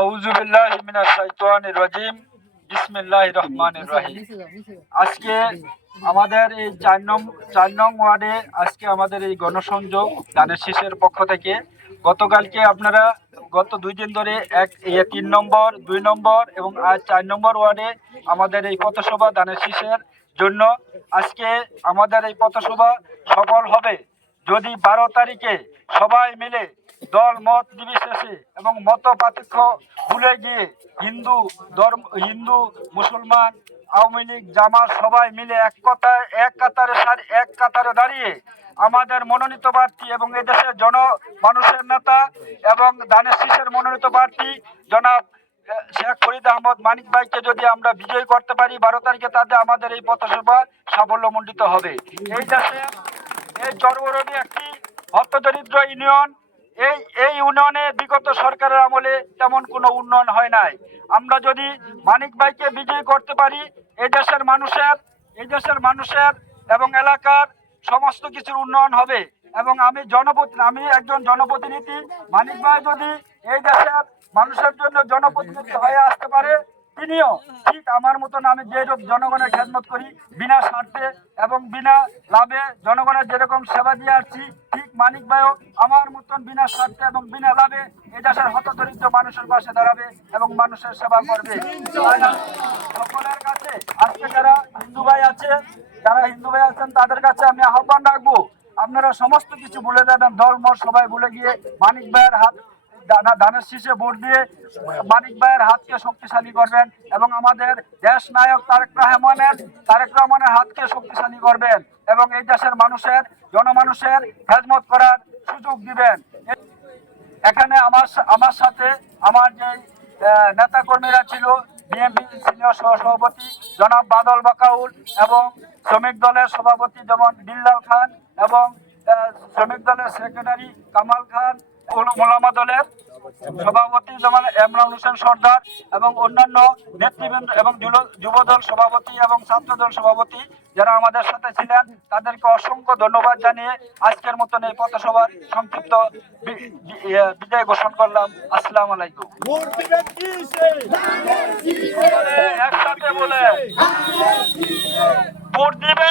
আউযু বিল্লাহি মিনাশ শাইতানির রাজিম। বিসমিল্লাহির রহমানির রহিম। আজকে আমাদের এই 4 নং ওয়ার্ডে আজকে আমাদের এই গণসংযোগ ধানের শীষের পক্ষ থেকে গতকালকে আপনারা গত 2 দিন ধরে 3 নম্বর 2 নম্বর এবং আজ 4 নম্বর ওয়ার্ডে আমাদের এই পথসভা ধানের শীষের জন্য আজকে আমাদের এই পথসভা সফল হবে যদি 12 তারিখে সবাই মিলে দল মত নির্বিশেষে এবং মত পার্থক্য ভুলে গিয়ে হিন্দু মুসলমান আওয়ামী লীগ জামাত সবাই মিলে এক কাতারে দাঁড়িয়ে আমাদের মনোনীত প্রার্থী এবং এদেশের মানুষের নেতা এবং ধানের শীষের মনোনীত প্রার্থী জনাব শেখ ফরিদ আহমদ মানিক ভাইকে যদি আমরা বিজয়ী করতে পারি 12 তারিখে, তাতে আমাদের এই পথসভা সাফল্যমণ্ডিত হবে। এই দেশে এই চরবরবী একটি হতদরিদ্র ইউনিয়ন। এই ইউনিয়নে বিগত সরকারের আমলে তেমন কোনো উন্নয়ন হয় নাই। আমরা যদি মানিক ভাইকে বিজয়ী করতে পারি এই দেশের মানুষের এবং এলাকার সমস্ত কিছুর উন্নয়ন হবে। এবং আমি একজন জনপ্রতিনিধি, মানিক ভাই যদি এই দেশের মানুষের জন্য জনপ্রতিনিধি হয়ে আসতে পারে, তিনিও ঠিক আমার মতন আমি যেরকম জনগণের খেদমত করি বিনা স্বার্থে এবং বিনা লাভে জনগণের যেরকম সেবা দিয়ে আসছি, ঠিক মানিক ভাইও আমার মতন বিনা স্বার্থে এবং বিনা লাভে এই দেশের হতদরিদ্র মানুষের পাশে দাঁড়াবে এবং মানুষের সেবা করবে। সকলের কাছে আজকে যারা হিন্দু ভাই আছেন তাদের কাছে আমি আহ্বান রাখবো, আপনারা সমস্ত কিছু ভুলে যাবেন, দল মত সবাই ভুলে গিয়ে মানিক ভাইয়ের ধানের শীষে ভোট দিয়ে মানিক ভাইয়ের হাতকে শক্তিশালী করবেন এবং আমাদের দেশ নায়ক তারেক রহমানের হাতকে শক্তিশালী করবেন এবং এই দেশের জনমানুষের খেদমত করার সুযোগ দিবেন। এখানে আমার সাথে আমার যে নেতা কর্মীরা ছিল, বিএনপি সিনিয়র সভাপতি জনাব বাদল বাকাউল এবং শ্রমিক দলের সভাপতি যেমন বিল্লাল খান এবং শ্রমিক দলের সেক্রেটারি কামাল খান, মোলামা দলের সভাপতি যেমন ইমরান হোসেন সর্দার এবং অন্যান্য নেতৃবৃন্দ এবং যুবদল সভাপতি এবং ছাত্রদল সভাপতি যারা আমাদের সাথে ছিলেন, তাদেরকে অসংখ্য ধন্যবাদ জানিয়ে আজকের মতন এই পথসভার সংক্ষিপ্ত বিদায় ঘোষণা করলাম। আসসালামু আলাইকুম। একসাথে বলে ভোট দিবেন।